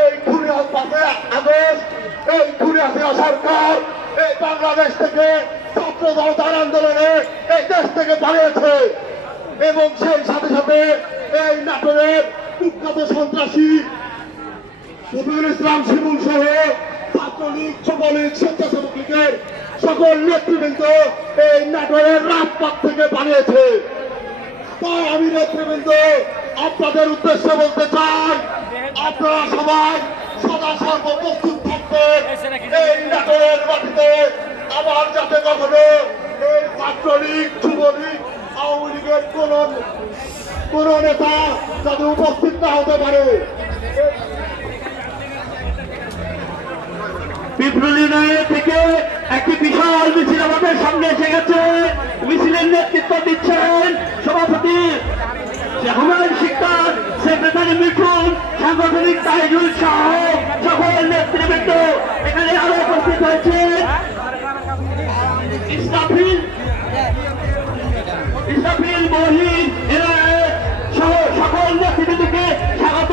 এই ঘুরে পাঁচই আগস্ট, এই ঘুরে আসিয়া সরকার, এই বাংলাদেশ থেকে ছাত্র আন্দোলনে এই দেশ থেকে পালিয়েছে। এবং সেই সাথে সাথে এই নাটোরের কুখ্যাত সন্ত্রাসী শফিউল ইসলাম শিমুল সহ ছাত্রলীগ, যুবলীগ, স্বেচ্ছাসেবক সকল নেতৃবৃন্দ এই নাটোরের রাজপথ থেকে পালিয়েছে। তাই আমি নেতৃবৃন্দ, আপনাদের উদ্দেশ্যে বলতে চাই আপনারা সবাই সদা সর্ব প্রস্তুত থাকবেন এই নাটোরের মাটিতে আবার যাতে কখনো এই ছাত্রলীগ যুবলীগ আওয়ামী লীগের কোন কোন নেতা যাতে উপস্থিত না হতে পারে। থেকে একটি বিশাল মিছিল আমাদের সামনে এসে গেছে। মিছিলের নেতৃত্ব দিচ্ছেন সভাপতি হুমায়ুন শিকদার, সেক্রেটারি মিঠুন, সাংগঠনিক তাইজুল শাহ সকল নেতৃবৃন্দ এখানে আরও উপস্থিত হয়েছে। ইসরাফিল ইসরাফিল মহিন এরা সহ সকল নেতৃবৃন্দকে স্বাগত।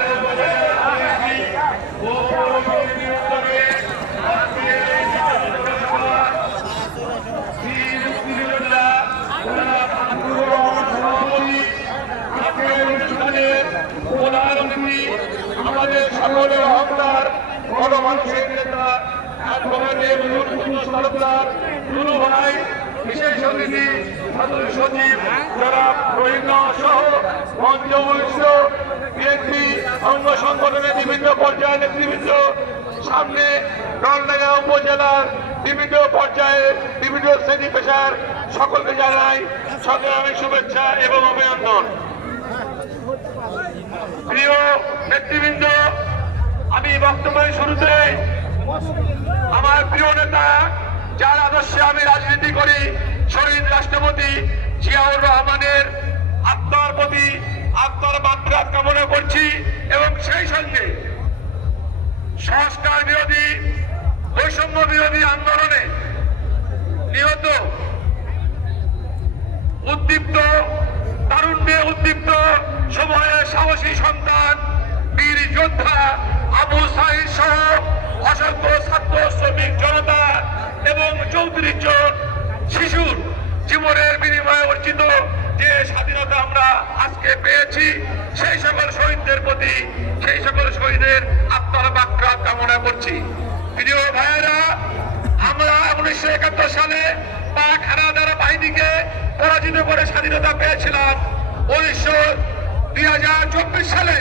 আমাদের সকলের হকদার গণমানুষের নেতা অ্যাডভোকেটের তালুকদার নুরু ভাই, বিশেষ অতিথি সদর সচিব জনাব রহিমা সহ বিএনপি অঙ্গ সংগঠনের বিভিন্ন পর্যায়ের নেতৃবৃন্দ, সামনে নলডাঙ্গা উপজেলার বিভিন্ন পর্যায়ে বিভিন্ন শ্রেণি পেশার সকলকে জানাই সংগ্রামী শুভেচ্ছা এবং অভিনন্দন। প্রিয় নেতৃবৃন্দ, আমি বক্তব্যের শুরুতে আমার প্রিয় নেতা, যার আদর্শে আমি রাজনীতি করি, শহীদ রাষ্ট্রপতি জিয়াউর রহমানের আত্মার প্রতি আত্মার মাত্রাত কামনা করছি এবং সেই সঙ্গে সংস্কার বিরোধী, বৈষম্য বিরোধী আন্দোলনে নিহত, উদ্দীপ্ত, তারুণ্যে উদ্দীপ্ত সময়ের সাহসী সন্তান, বীর যোদ্ধা আবু সাহিদ সহ অসংখ্য ছাত্র, শ্রমিক জনতা এবং চৌত্রিশ জন শিশুর জীবনের বিনিময়ে অর্জিত যে স্বাধীনতা আমরা আজকে পেয়েছি, সেই সকল শহীদদের প্রতি, সেই সকল শহীদের আত্মার বাক্যা কামনা করছি। প্রিয় ভাইয়েরা, আমরা উনিশশো একাত্তর সালে পাক হানাদার বাহিনীকে পরাজিত করে স্বাধীনতা পেয়েছিলাম। উনিশশো দুই হাজার চব্বিশ সালে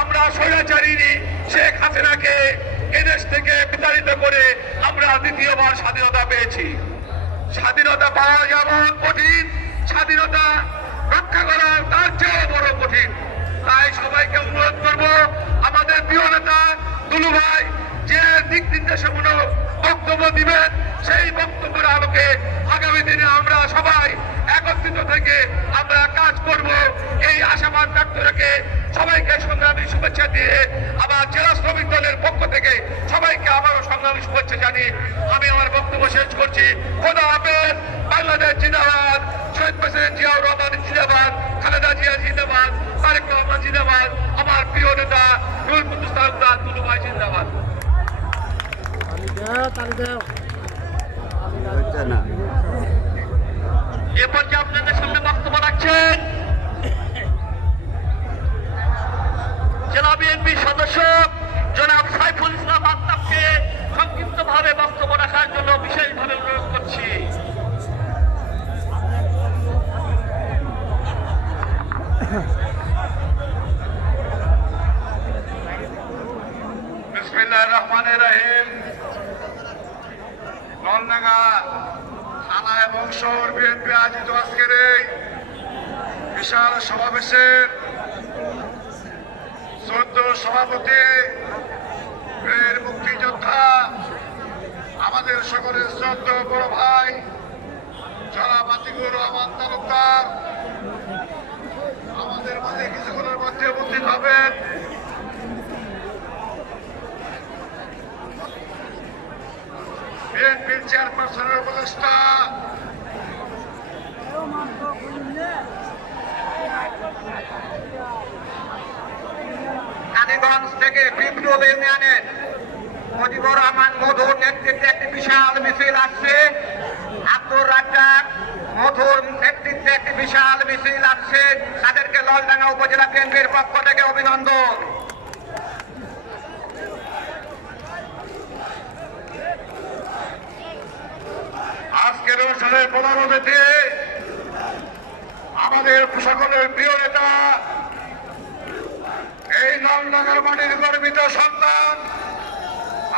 আমরা স্বৈরাচারিণী শেখ হাসিনাকে এদেশ থেকে বিতাড়িত করে আমরা দ্বিতীয়বার স্বাধীনতা পেয়েছি। স্বাধীনতা পাওয়া যেমন কঠিন স্বাধীনতা রক্ষা করা তার চেয়ে বড় কঠিন। তাই সবাইকে অনুরোধ করব, আমাদের প্রিয় নেতা দুলু ভাই, যে দিক নির্দেশমূলক বক্তব্য দিবেন, সেই বক্তব্যের আলোকে আগামী দিনে আমরা সবাই একত্রিত থেকে আমরা কাজ করব। এই আশাবাদ ব্যক্ত রেখে সবাইকে সংগ্রামী শুভেচ্ছা দিয়ে আবার জেলা শ্রমিক দলের পক্ষ থেকে সবাইকে আবারও সংগ্রামী শুভেচ্ছা জানিয়ে আমি আমার বক্তব্য শেষ করছি। খোদা হাফেজ। বাংলাদেশ জিন্দাবাদ। শহীদ প্রেসিডেন্ট জিয়াউর রহমান জিন্দাবাদ। খালেদা জিয়া জিন্দাবাদ। তারেক রহমান জিন্দাবাদ। আমার প্রিয় নেতা রুল কুদ্দুস তালুকদার দুলু ভাই জিন্দাবাদ। এ পর্যায়ে আপনাদের সামনে বক্তব্য রাখছেন? জেলা বিএনপির সদস্য জনাব সাইফুল ইসলাম আত্তাবকে সংক্ষিপ্তভাবে বক্তব্য রাখার জন্য আমাদের সকলের শ্রদ্ধ বড় ভাই, যারা বাতিকুর রহমান তালুকদার, আমাদের মাঝে কিছুক্ষণের মধ্যে উপস্থিত হবেন। বিএনপির চেয়ারপারসনের উপদেষ্টা থেকে বিপ্লব ইউনিয়নে মুজিবুর রহমান মধুর নেতৃত্বে বিশাল মিছিল আসছে। আব্দুর রাজ্জাক মধুর নেতৃত্বে একটি বিশাল মিছিল আসছে। তাদেরকে ললডাঙ্গা উপজেলা কেন্দ্রের পক্ষ থেকে অভিনন্দন। আজকের অনুষ্ঠানের প্রধান অতিথি আমাদের সকলের প্রিয় নেতা, এই নলডাঙ্গার মাটির গর্বিত সন্তান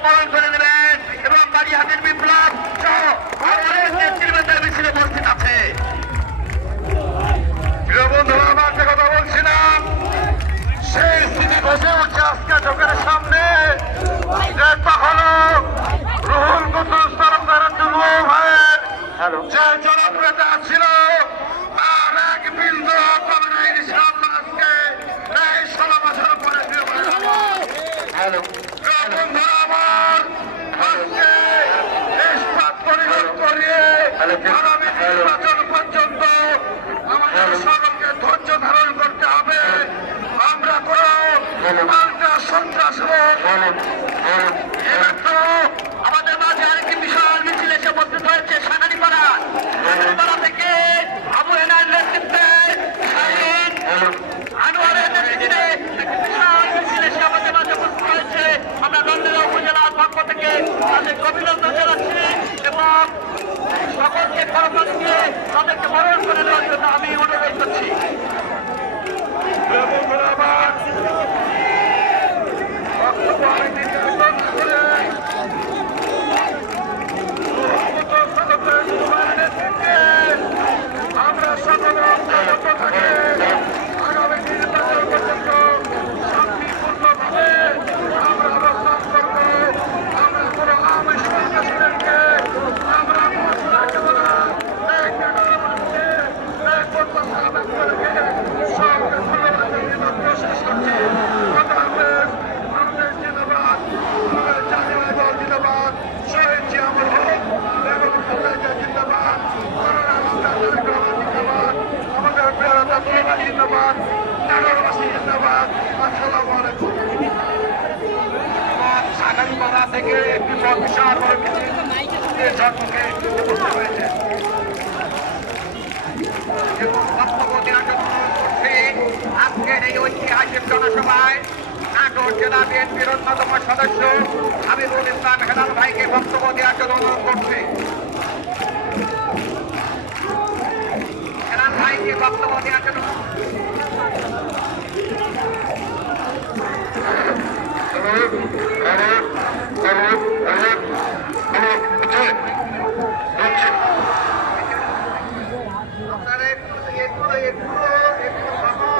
the ball for পাল্টা সন্ত্রাস তো আমাদের মাঝে আরেকটি বিশাল মিছিল এসে উপস্থিত হয়েছে থেকে আবু হেনার নেতৃত্বে শাহিন আনোয়ারের নেতৃত্বে একটি বিশাল মিছিল এসে আমাদের হয়েছে। আমরা নন্দিনা উপজেলার পক্ষ থেকে তাদেরকে অভিনন্দন জানাচ্ছি এবং সকলকে করতাল দিয়ে তাদেরকে বরণ করে নেওয়ার জন্য আমি অনুরোধ করছি বক্তব্য আমি দিতে করে আমরা সকলে ঐক্যবদ্ধ থাকি আগামী নির্বাচন পর্যন্ত শান্তিপূর্ণভাবে আমরা অবস্থান করব আমরা কোনো আওয়ামী সন্ত্রাসীদেরকে আমরা বস রাখব না এক এগারোকে এক প্রত্যাশা ব্যক্ত রেখে সবকে ধন্যবাদ জানিয়ে বক্তব্য শেষ করছি কথা হাফেজ বাংলাদেশ জিন্দাবাদ আমাদের জাতীয় দল জিন্দাবাদ শহীদ জিয়ামুল হক বেগম খালেদা জিন্দাবাদ করোনা মুক্তা তারেক রহমান জিন্দাবাদ আমাদের প্রিয়তা তুলনা জিন্দাবাদ নগরবাসী জিন্দাবাদ আসসালামু আলাইকুম সাগারিপাড়া থেকে একটি বিশাল বড় মিছিল জন্মকে হয়েছে আজকের এই ঐতিহাসিক জনসভায় নাটোর জেলা বিএনপির অন্যতম সদস্য হাবিবুল ইসলাম হেলাল ভাইকে বক্তব্য দেওয়ার জন্য অনুরোধ করছি। হেলাল ভাইকে বক্তব্য দেওয়ার জন্য আপনারা একটু একটু একটু একটু ভাবো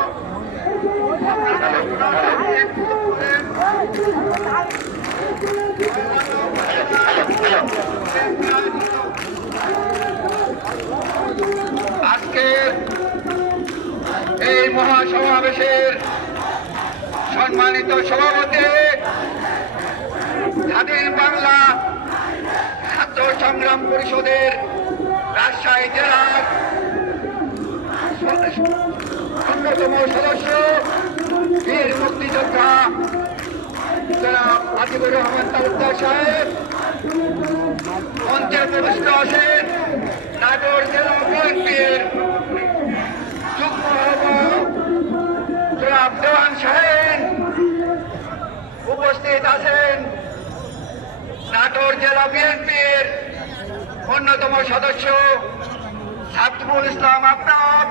আজকে এই মহাসমাবেশের সম্মানিত সভাপতি, স্বাধীন বাংলা ছাত্র সংগ্রাম পরিষদের রাজশাহী জেলার অন্যতম সদস্য, বীর মুক্তিযোদ্ধা আজিবুর রহমান তালুকদার সাহেব মঞ্চে প্রবিষ্ট আছেন নাটোর জেলা বিএনপির জনাব দেওয়ান উপস্থিত আছেন নাটোর জেলা বিএনপির অন্যতম সদস্য সাকিবুল ইসলাম আফতাব।